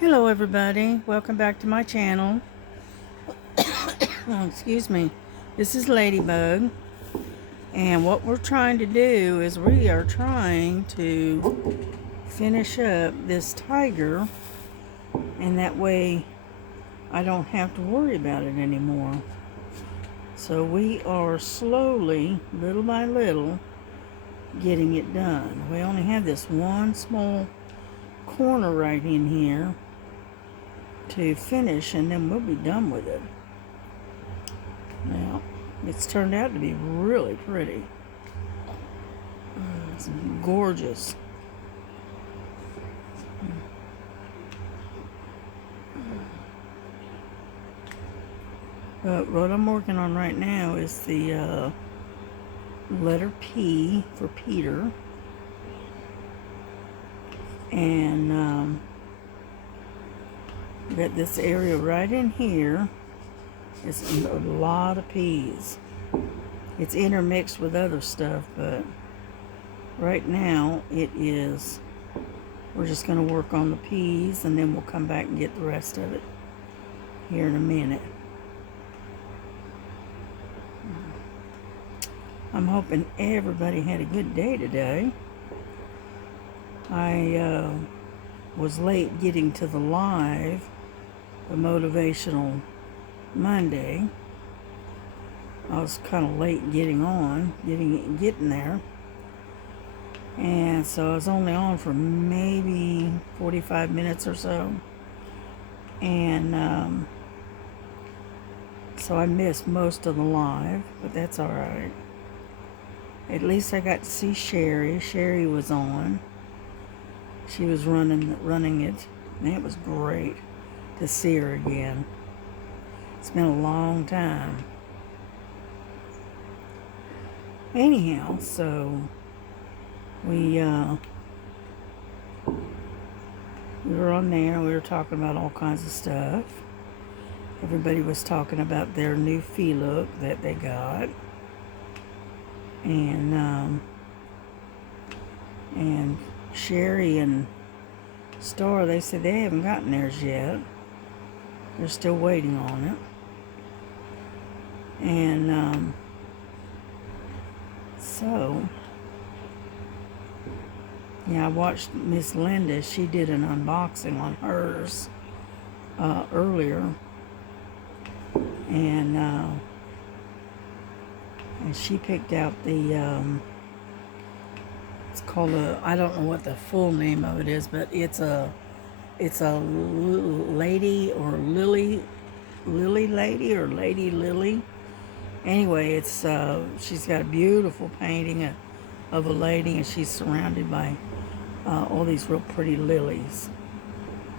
Hello everybody, welcome back to my channel. Excuse me. This is Ladybug, and what we're trying to do is we are trying to finish up this tiger, and that way I don't have to worry about it anymore. So we are slowly, little by little, getting it done. We only have this one small corner right in here to finish, and then we'll be done with it. Now, it's turned out to be really pretty. It's gorgeous. But what I'm working on right now is the letter P for Peter. And got this area right in here. It's a lot of P's. It's intermixed with other stuff, but right now it is. We're just going to work on the P's, and then we'll come back and get the rest of it here in a minute. I'm hoping everybody had a good day today. I was late getting to the live, the Motivational Monday. I was kind of late getting on, getting there. And so I was only on for maybe 45 minutes or so. And so I missed most of the live, but that's all right. At least I got to see Sherry. Sherry was on. She was running it, and it was great to see her again. It's been a long time. Anyhow, so we were on there. We were talking about all kinds of stuff. Everybody was talking about their new fee look that they got. And Sherry and Star, they said they haven't gotten theirs yet. They're still waiting on it. And so yeah, I watched Miss Linda. She did an unboxing on hers earlier, and she picked out the it's called I don't know what the full name of it is, but it's a lady or lily lady or lady lily. Anyway, it's she's got a beautiful painting of a lady, and she's surrounded by all these real pretty lilies,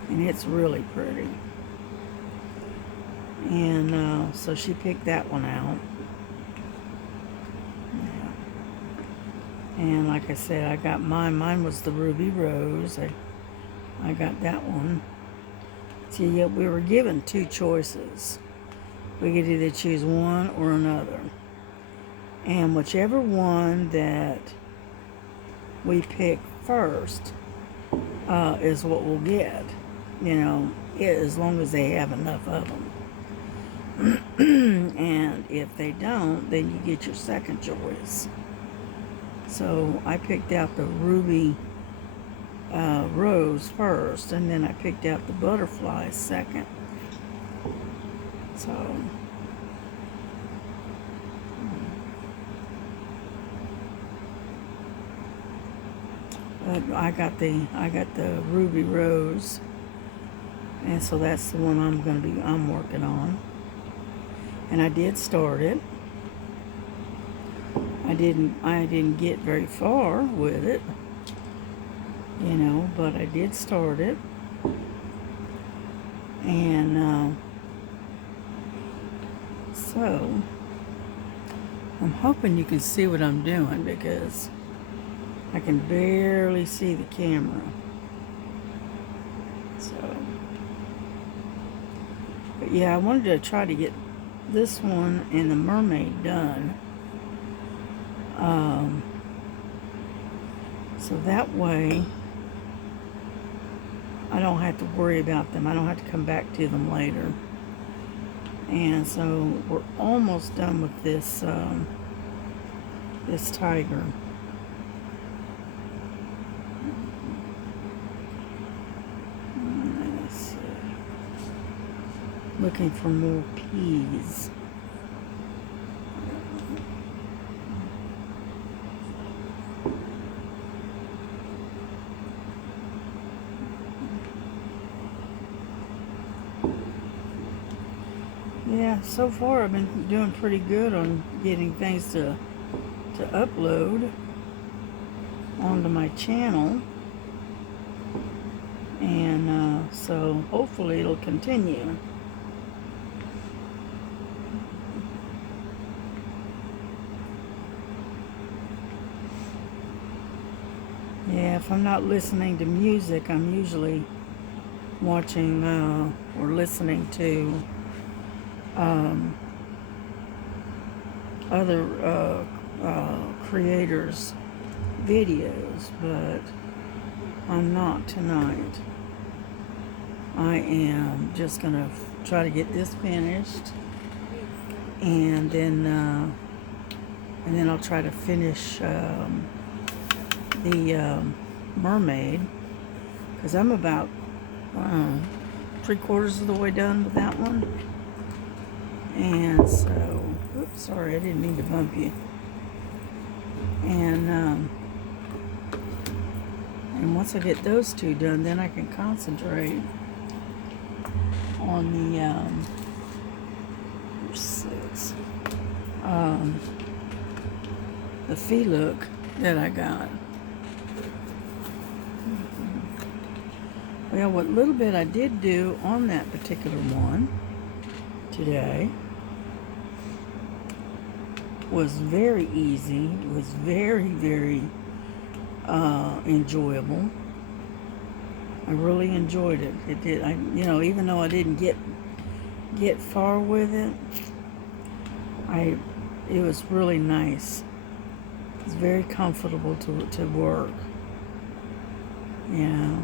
and it's really pretty. And so she picked that one out. And like I said, I got mine. Mine was the Ruby Rose. I got that one. See, yeah, we were given two choices. We could either choose one or another. And whichever one that we pick first is what we'll get. You know, as long as they have enough of them. And if they don't, then you get your second choice. So I picked out the Ruby Rose first, and then I picked out the butterfly second. So but I got the Ruby Rose, and so that's the one I'm working on. And I did start it. I didn't get very far with it, you know, but I did start it. And so I'm hoping you can see what I'm doing, because I can barely see the camera. So, but yeah, I wanted to try to get this one and the mermaid done. So that way I don't have to worry about them. I don't have to come back to them later. And so we're almost done with this this tiger. Let's see. Looking for more peas. Yeah, so far I've been doing pretty good on getting things to upload onto my channel, and so hopefully it'll continue. Yeah, if I'm not listening to music, I'm usually watching or listening to other creators' videos, but I'm not tonight. I am just gonna try to get this finished, and then I'll try to finish the mermaid, because I'm about 3/4 of the way done with that one. And so, oops, sorry, I didn't mean to bump you. And once I get those two done, then I can concentrate on the fee look that I got. Well, what little bit I did do on that particular one today was very easy. It was very, very enjoyable. I really enjoyed it. It did. Even though I didn't get far with it, it was really nice. It's very comfortable to work. Yeah.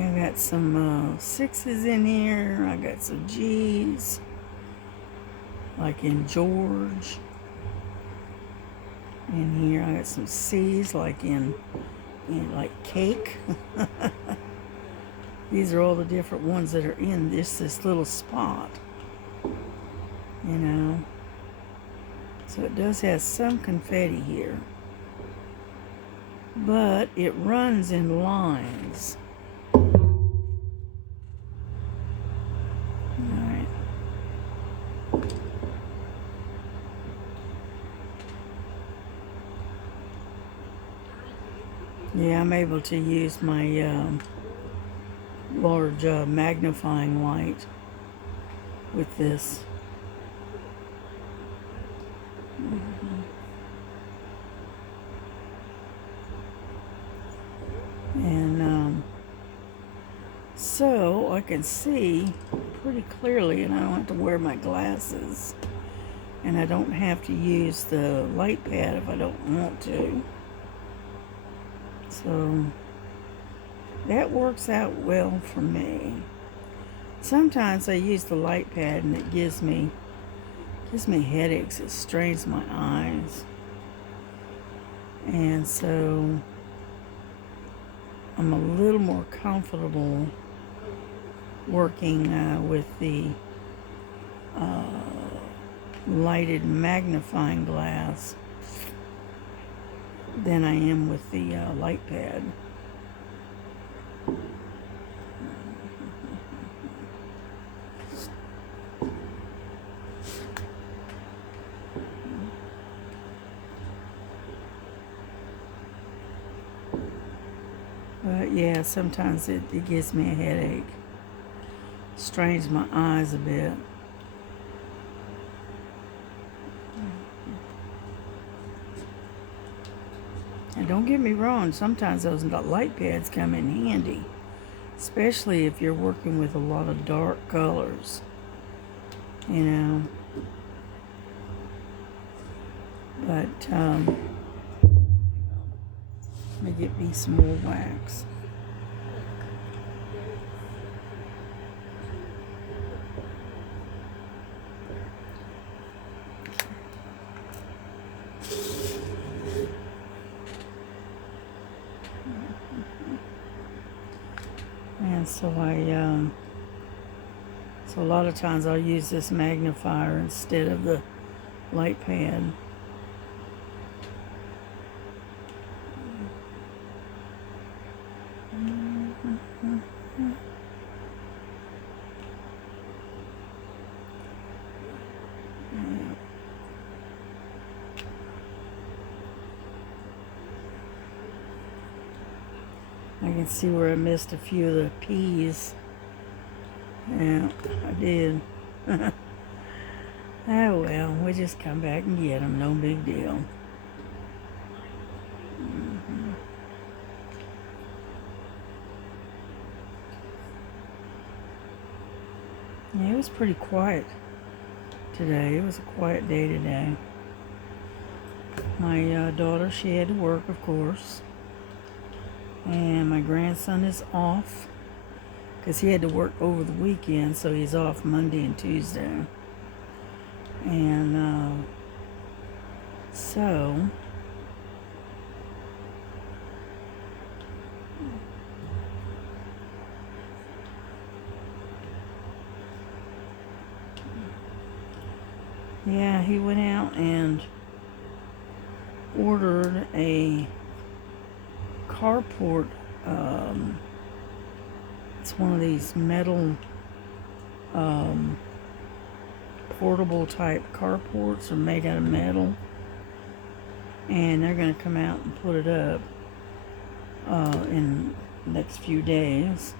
I got some 6s in here. I got some G's, like in George. In here, I got some C's, like in like cake. These are all the different ones that are in this little spot. So it does have some confetti here, but it runs in lines. Yeah, I'm able to use my large magnifying light with this. And so I can see pretty clearly, and I don't have to wear my glasses, and I don't have to use the light pad if I don't want to. So that works out well for me. Sometimes I use the light pad and it gives me headaches. It strains my eyes. And so I'm a little more comfortable working with the lighted magnifying glass than I am with the light pad. But yeah, sometimes it gives me a headache. Strains my eyes a bit. don't get me wrong, sometimes those light pads come in handy, especially if you're working with a lot of dark colors, you know. But let me get me some more wax. And so so a lot of times I'll use this magnifier instead of the light pad. I can see where I missed a few of the P's. Yeah, I did. Oh well, we just come back and get them. No big deal. Yeah, it was pretty quiet today. It was a quiet day today. My daughter, she had to work, of course. And my grandson is off because he had to work over the weekend, so he's off Monday and Tuesday. And so yeah, he went out and ordered a carport. It's one of these metal portable type carports, are made out of metal, and they're going to come out and put it up in the next few days.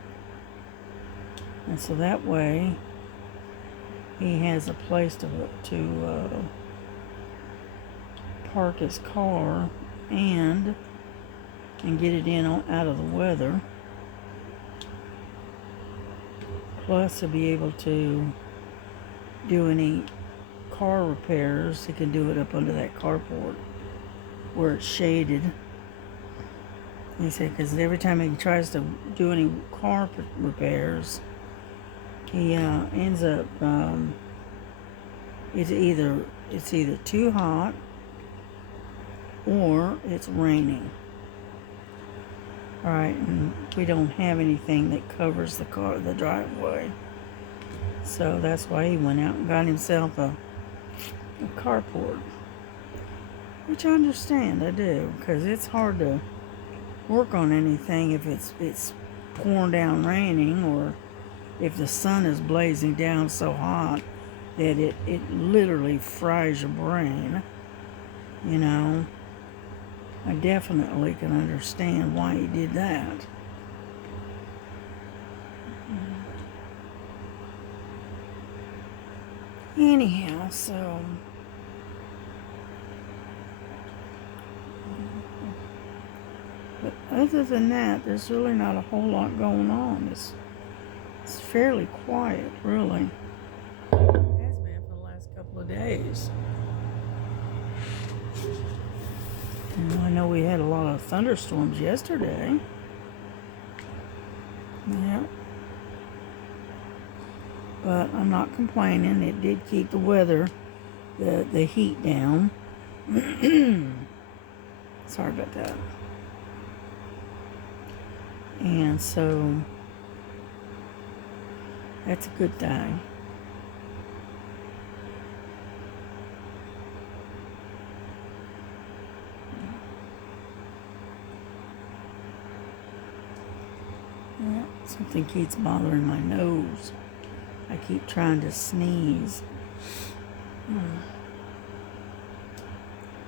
And so that way he has a place to park his car and get it in out of the weather. Plus, he'll be able to do any car repairs. He can do it up under that carport where it's shaded. He said, because every time he tries to do any car repairs, he ends up it's either too hot or it's raining. All right, and we don't have anything that covers the driveway, so that's why he went out and got himself a carport, which I understand. I do, because it's hard to work on anything if it's pouring down raining, or if the sun is blazing down so hot that it literally fries your brain, you know. I definitely can understand why he did that. Anyhow, so but other than that, there's really not a whole lot going on. It's fairly quiet, really. It has been for the last couple of days. I know we had a lot of thunderstorms yesterday. Yeah. But I'm not complaining. It did keep the weather, the heat down. Sorry about that. And so that's a good thing. Yeah, something keeps bothering my nose. I keep trying to sneeze.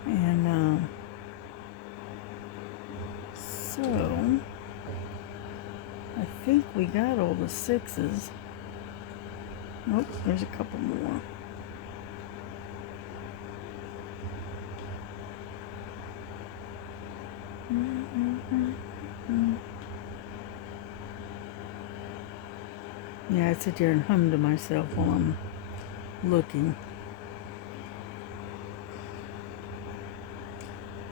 And so I think we got all the 6s. Nope, there's a couple more. Yeah, I sit there and hum to myself while I'm looking.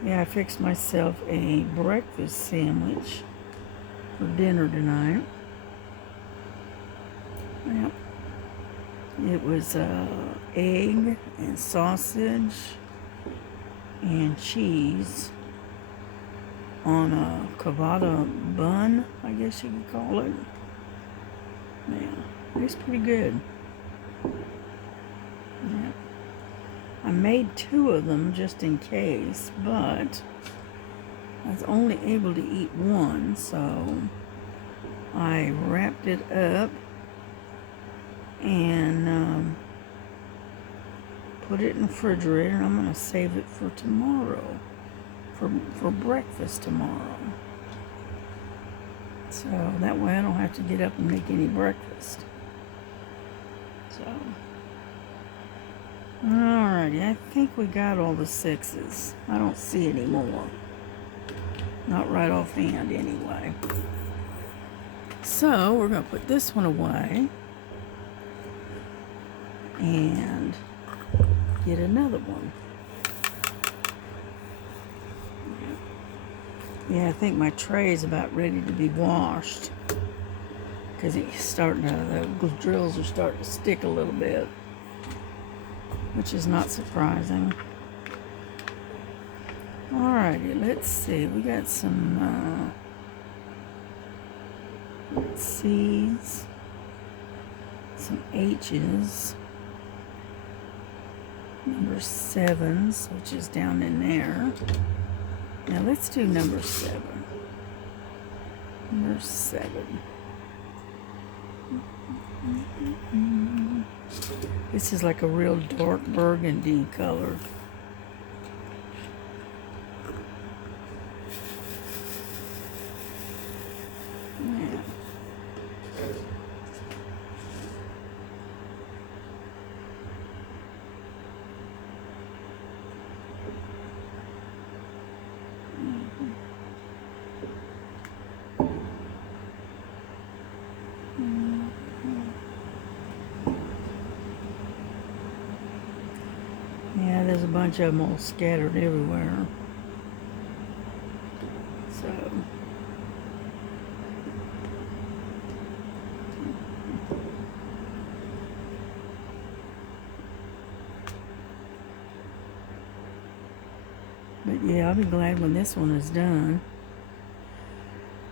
Yeah, I fixed myself a breakfast sandwich for dinner tonight. Yep. It was egg and sausage and cheese on a ciabatta bun, I guess you could call it. Yeah, it's pretty good. Yeah. I made 2 of them just in case, but I was only able to eat one, so I wrapped it up and put it in the refrigerator, and I'm going to save it for tomorrow, for breakfast tomorrow. So that way I don't have to get up and make any breakfast. So, alrighty, I think we got all the 6s. I don't see any more. Not right offhand, anyway. So we're going to put this one away and get another one. Yeah, I think my tray is about ready to be washed because it's starting to, the drills are starting to stick a little bit, which is not surprising. Alrighty, let's see. We got some C's, some H's, number 7s, which is down in there. Now let's do number 7. Number 7. This is like a real dark burgundy color. Yeah. Yeah, there's a bunch of them all scattered everywhere. So, but yeah, I'll be glad when this one is done.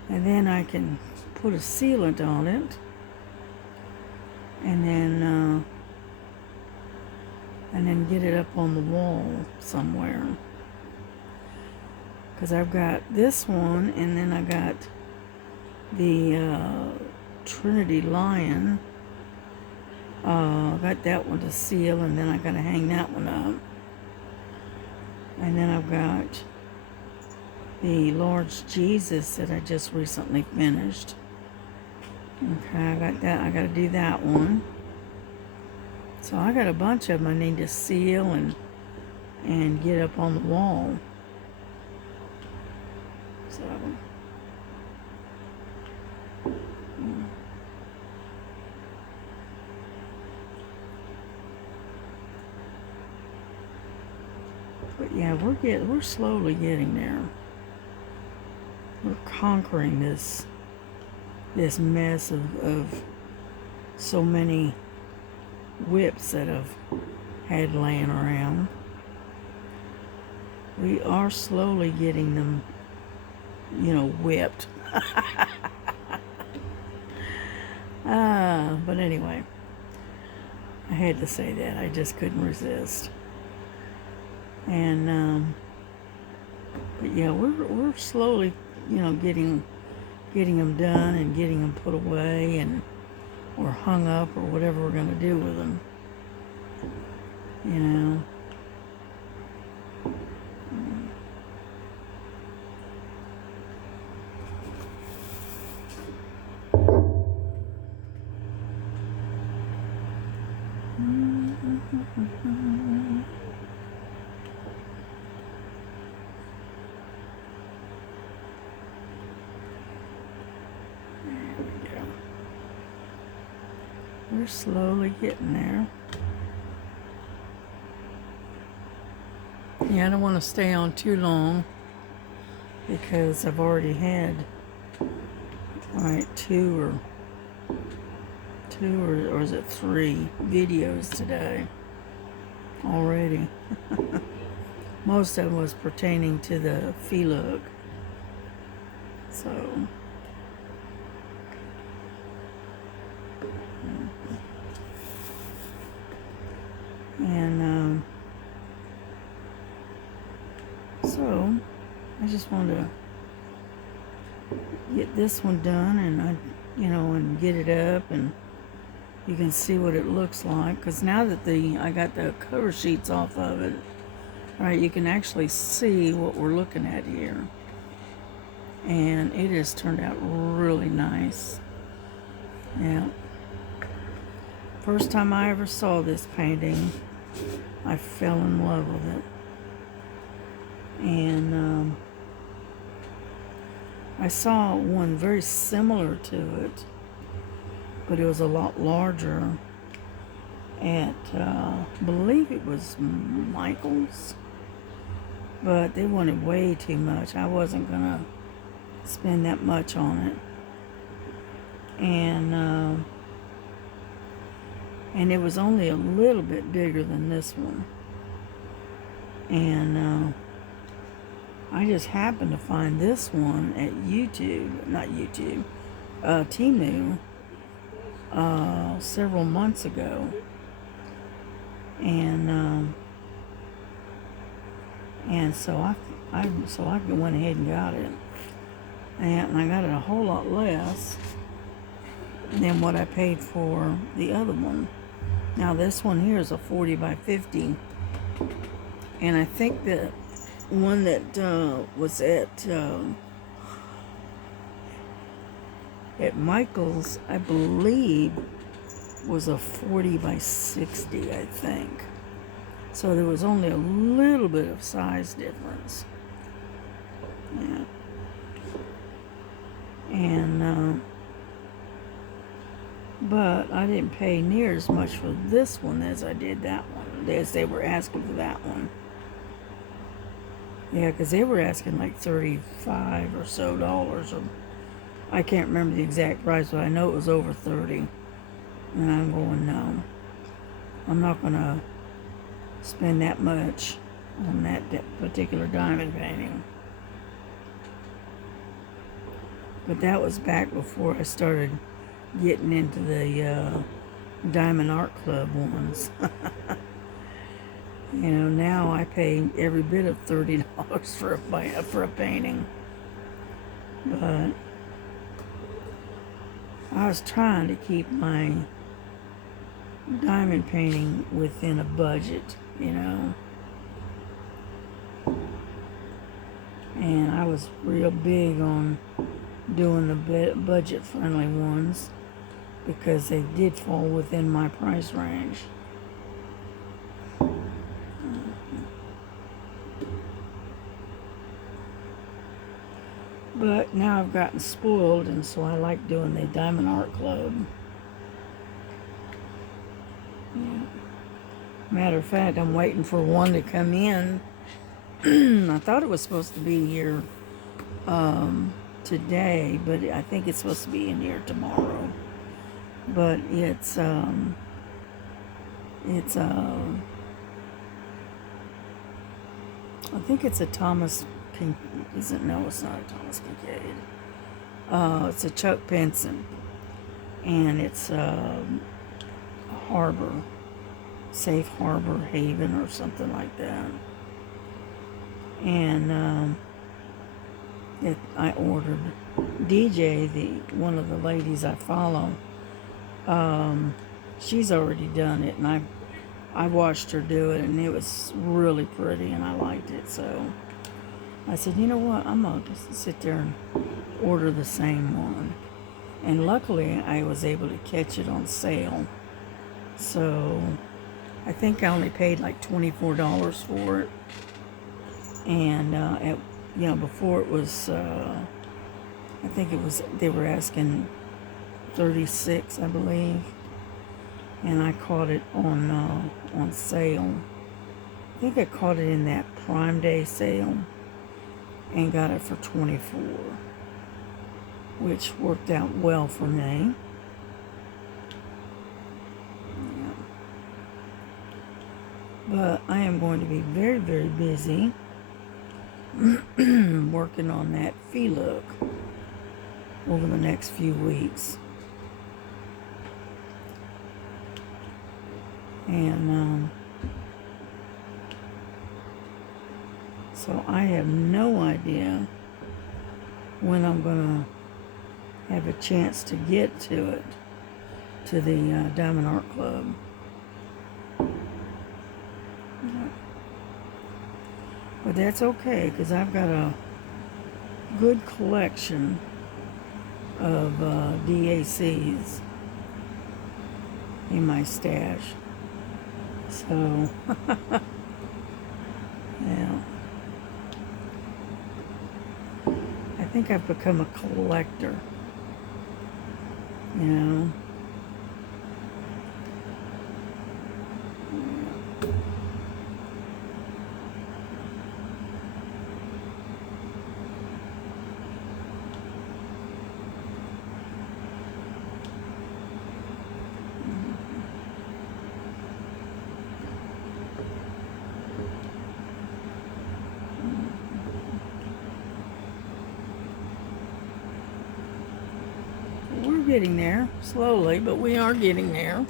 And then I can put a sealant on it. And then get it up on the wall somewhere. Because I've got this one, and then I got the Trinity Lion. I got that one to seal, and then I got to hang that one up. And then I've got the large Jesus that I just recently finished. Okay, I got that. I got to do that one. So I got a bunch of them I need to seal and get up on the wall. So, but yeah, we're slowly getting there. We're conquering this mess of so many whips that I've had laying around. We are slowly getting them, whipped. But anyway, I had to say that. I just couldn't resist. And but yeah, we're slowly, getting them done and getting them put away and or hung up or whatever we're going to do with them. we're slowly getting there. Yeah, I don't want to stay on too long because I've already had like two or is it 3 videos today already. Most of them was pertaining to the Feelook. So and so I just wanted to get this one done, and and get it up, and you can see what it looks like. Because now that I got the cover sheets off of it, right, you can actually see what we're looking at here, and it has turned out really nice. Yeah. First time I ever saw this painting, I fell in love with it. And I saw one very similar to it, but it was a lot larger at, I believe it was Michael's, but they wanted way too much. I wasn't gonna spend that much on it. And it was only a little bit bigger than this one. And I just happened to find this one at Temu, several months ago. And so I went ahead and got it. And I got it a whole lot less than what I paid for the other one. Now this one here is a 40 by 50. And I think the one that was at Michael's, I believe, was a 40 by 60, I think. So there was only a little bit of size difference. Yeah. And but I didn't pay near as much for this one as I did that one, as they were asking for that one. Yeah, because they were asking like $35 or so, or I can't remember the exact price, but I know it was over 30. And I'm going, no, I'm not going to spend that much on that particular diamond painting. But that was back before I started getting into the Diamond Art Club ones. Now I pay every bit of $30 for a painting. But I was trying to keep my diamond painting within a budget, and I was real big on doing the budget-friendly ones because they did fall within my price range. But now I've gotten spoiled, and so I like doing the Diamond Art Club. Yeah. Matter of fact, I'm waiting for one to come in. I thought it was supposed to be here today, but I think it's supposed to be in here tomorrow. But it's I think it's a Thomas. No, it's not a Thomas Kincaid. It's a Chuck Pinson, and it's Harbor, Safe Harbor Haven or something like that. And I ordered DJ, one of the ladies I follow. She's already done it, and I watched her do it, and it was really pretty, and I liked it. So I said, you know what, I'm going to just sit there and order the same one. And luckily, I was able to catch it on sale. So I think I only paid like $24 for it. And, before it was, I think they were asking $36, I believe. and I caught it on sale. I think I caught it in that Prime Day sale and got it for $24, which worked out well for me. Yeah. But I am going to be very, very busy working on that fee look over the next few weeks. And so I have no idea when I'm going to have a chance to get to it, to the Diamond Art Club. But that's okay, because I've got a good collection of DACs in my stash. So, yeah. I think I've become a collector, you know. We're getting there, slowly, but we are getting there.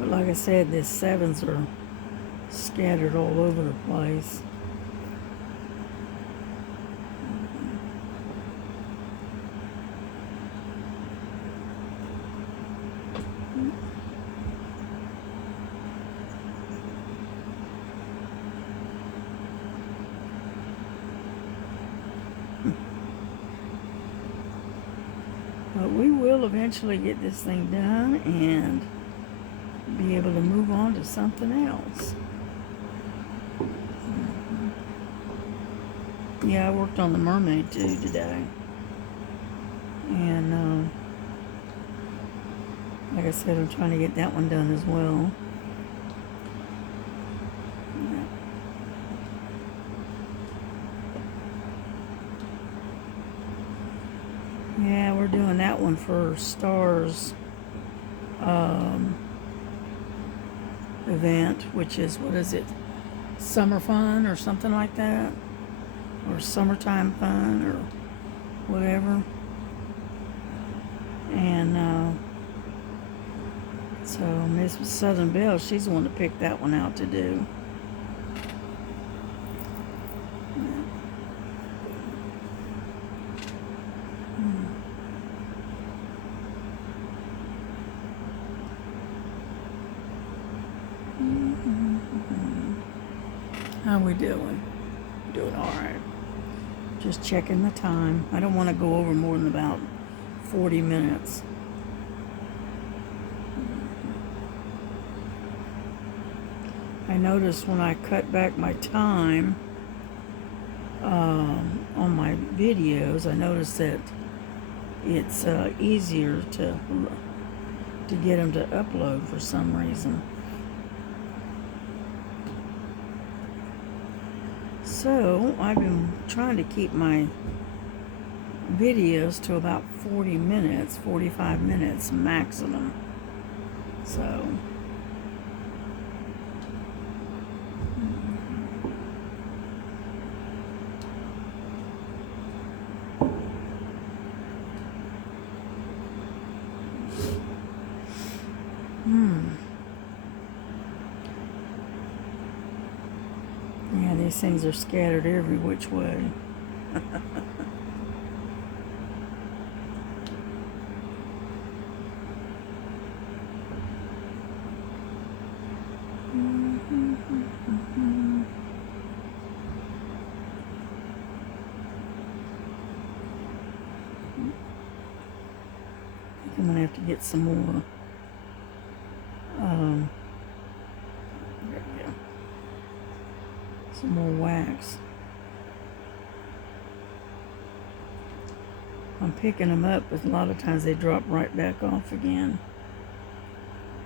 But like I said, these sevens are scattered all over the place. But we will eventually get this thing done and be able to move on to something else. Yeah, I worked on the mermaid too today. And like I said, I'm trying to get that one done as well. Yeah, we're doing that one for Stars event, which is, what is it? Summer Fun or something like that? Or Summertime Fun or whatever. And so Miss Southern Belle, she's the one to pick that one out to do. How we doing? Doing all right. Just checking the time. I don't want to go over more than about 40 minutes. I noticed when I cut back my time on my videos, I noticed that it's easier to get them to upload for some reason. So I've been trying to keep my videos to about 40 minutes, 45 minutes maximum. So yeah, these things are scattered every which way. I'm gonna have to get some more. There we go. Some more wax. I'm picking them up, but a lot of times they drop right back off again.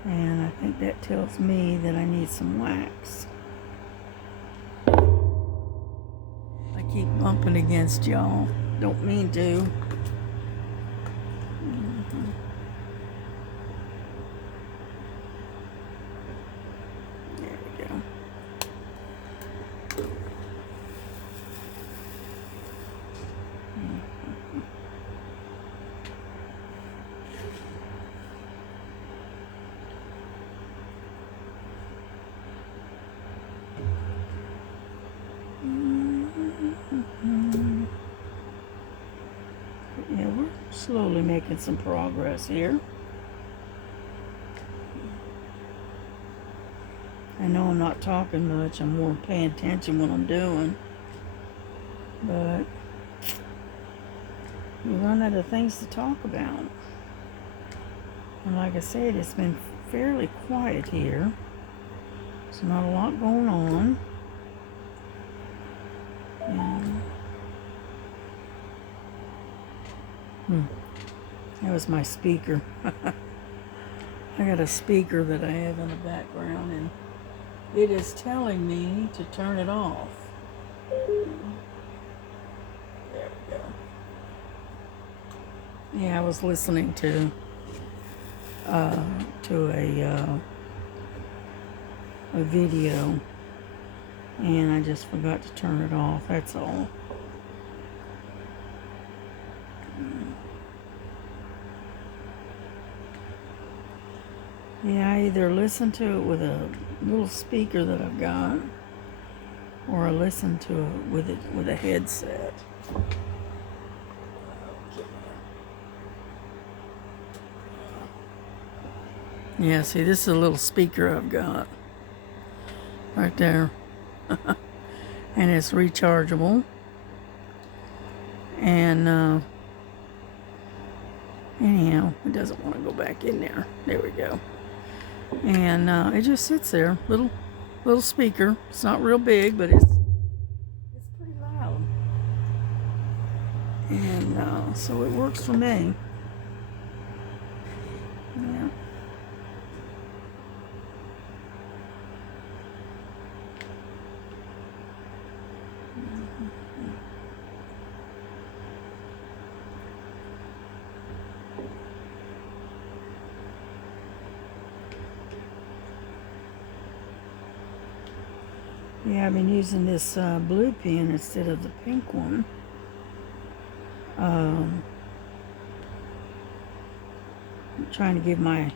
And I think that tells me that I need some wax. I keep bumping against y'all. Don't mean to. There we go. Yeah, we're slowly making some progress here. I know I'm not talking much. I'm more paying attention what I'm doing. But you run out of things to talk about. And like I said, it's been fairly quiet here. There's not a lot going on. And that was my speaker. I got a speaker that I have in the background, and it is telling me to turn it off. There we go. Yeah, I was listening to a video, and I just forgot to turn it off. That's all. Yeah, I either listen to it with a little speaker that I've got, or I listen to it with a headset. Yeah, see, this is a little speaker I've got right there. And it's rechargeable. And anyhow, it doesn't want to go back in there. There we go. And it just sits there, little speaker. It's not real big, but it's pretty loud. And so it works for me. Yeah. Yeah, I've been using this blue pen instead of the pink one. I'm trying to give my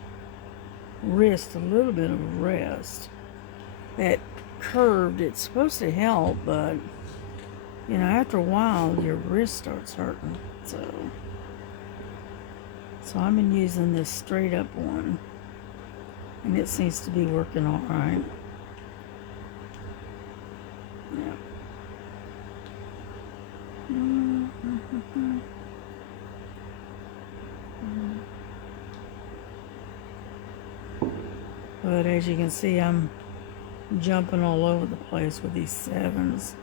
wrist a little bit of a rest. That curved, it's supposed to help, but you know, after a while your wrist starts hurting. So I've been using this straight up one, and it seems to be working all right. Yeah. But as you can see, I'm jumping all over the place with these sevens.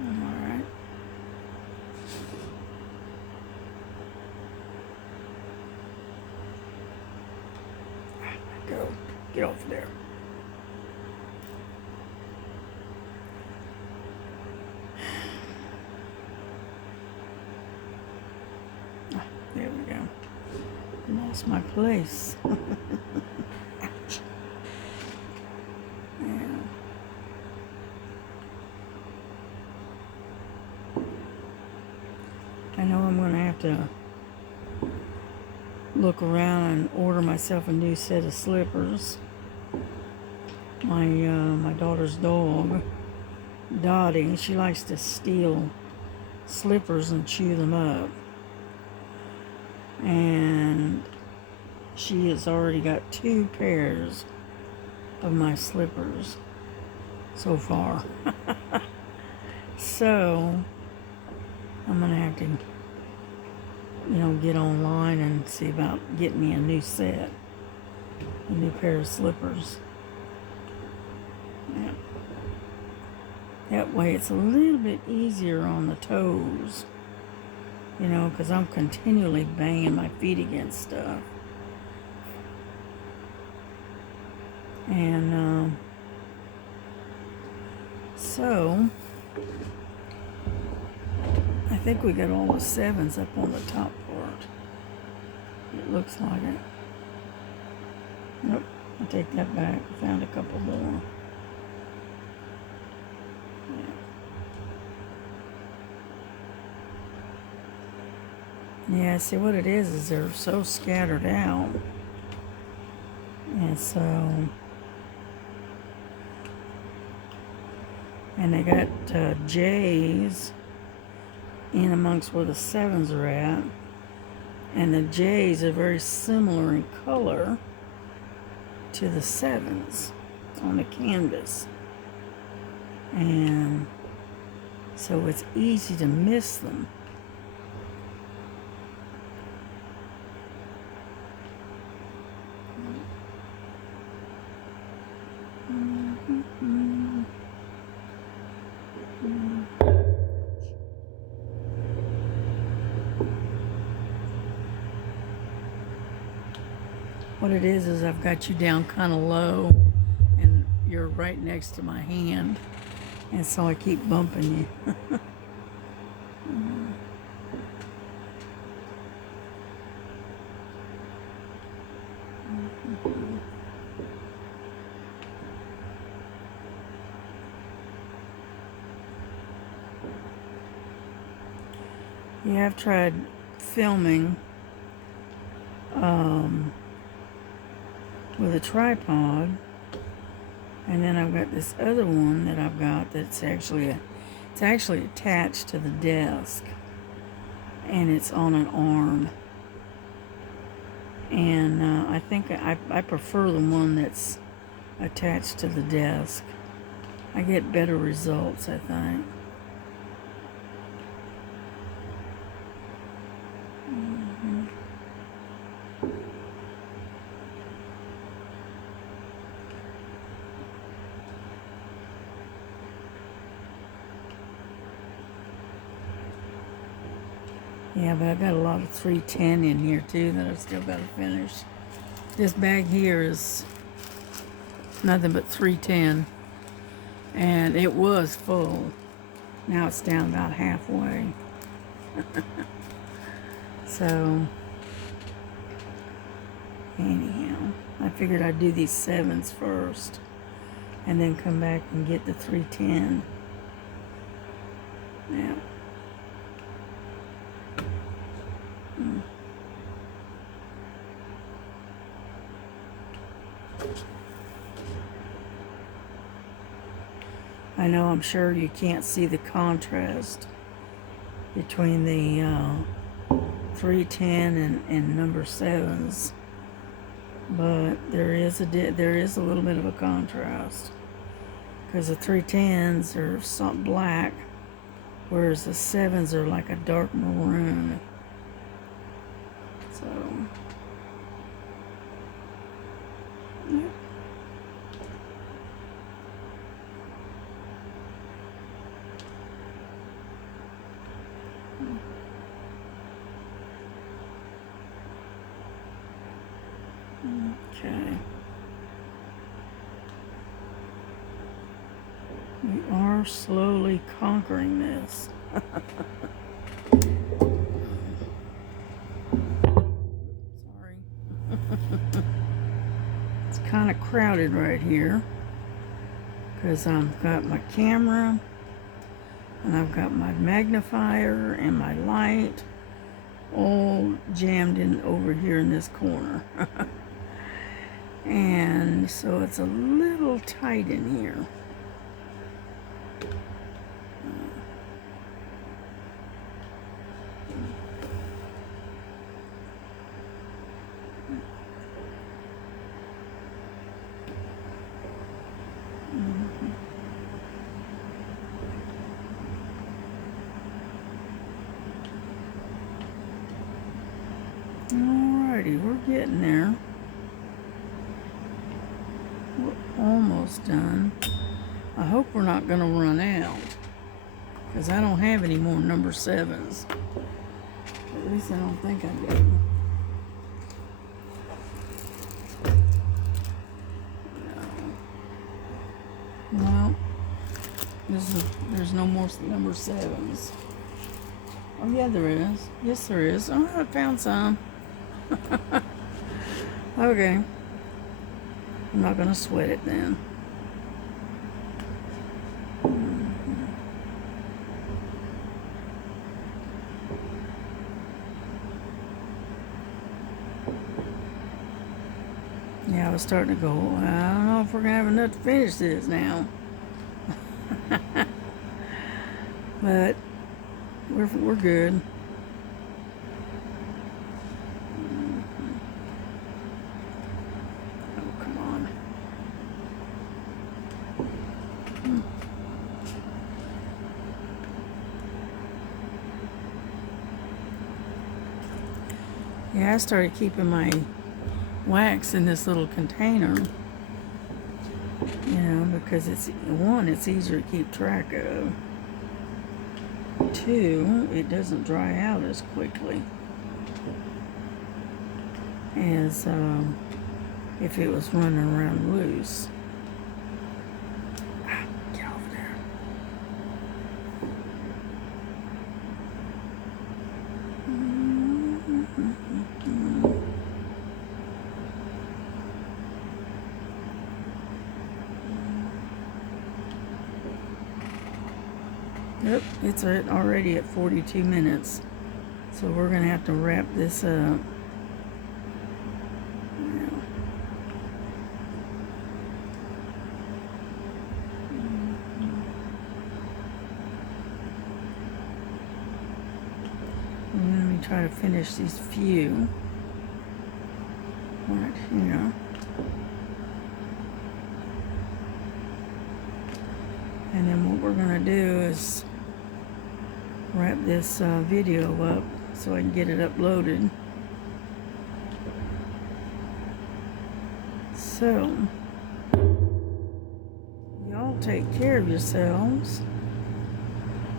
Alright. Go. Get off there. There we go. Lost my place. Ouch. Yeah. I know I'm going to have to look around and order myself a new set of slippers. My daughter's dog, Dottie, she likes to steal slippers and chew them up. And she has already got 2 pairs of my slippers so far. So I'm gonna have to, you know, get online and see about getting me a new set. a new pair of slippers. Yeah. That way it's a little bit easier on the toes, you know, because I'm continually banging my feet against stuff. And so I think we got all the 7s up on the top part. It looks like it. Nope, I take that back. I found a couple more. Yeah, see what it is they're so scattered out. And so, and they got J's in amongst where the 7s are at. And the J's are very similar in color to the 7s on the canvas. And so it's easy to miss them. What it is I've got you down kind of low and you're right next to my hand, and so I keep bumping you. Yeah, I've tried filming with a tripod, and then I've got this other one that I've got that's actually attached to the desk, and it's on an arm. And I think I prefer the one that's attached to the desk. I get better results, I think. Yeah, but I've got a lot of 310 in here too that I've still got to finish. This bag here is nothing but 310, and it was full. Now it's down about halfway. So anyhow, I figured I'd do these 7s first and then come back and get the 310. Yeah. I know, I'm sure you can't see the contrast between the 310 and number 7s, but there is a little bit of a contrast, because the 310s are something black, whereas the 7s are like a dark maroon. So, yeah. Okay. We are slowly conquering this. Sorry. It's kind of crowded right here because I've got my camera and I've got my magnifier and my light all jammed in over here in this corner. And so it's a little tight in here. Alrighty, we're getting there. We're almost done. I hope we're not going to run out, because I don't have any more number 7s. At least I don't think I do. No. There's no more number 7s. Oh yeah, there is. Yes, there is. Oh, I found some. Okay. I'm not gonna sweat it then. Yeah, I was starting to go, I don't know if we're gonna have enough to finish this now. But we're good. Oh, come on. Yeah, I started keeping my wax in this little container, you know, because it's easier to keep track of. 2, it doesn't dry out as quickly as if it was running around loose. Get over there. Yep, it's already at 42 minutes. So we're going to have to wrap this up. Let me try to finish these few right here. And then what we're going to do is wrap this video up so I can get it uploaded. So, y'all take care of yourselves.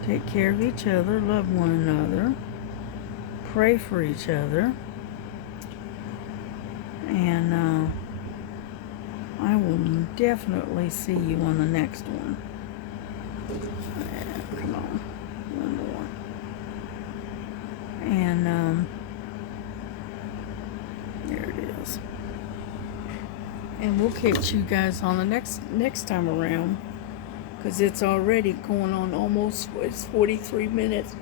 Take care of each other. Love one another. Pray for each other. And I will definitely see you on the next one. Come on. One more. And there it is. And we'll catch you guys on the next time around, because it's already going on almost, it's 43 minutes.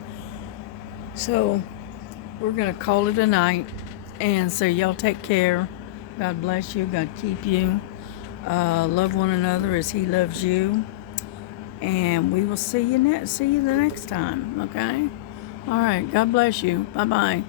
So we're gonna call it a night. And so y'all take care. God bless you. God keep you. Love one another as He loves you. And we will see you the next time. Okay. All right. God bless you. Bye bye.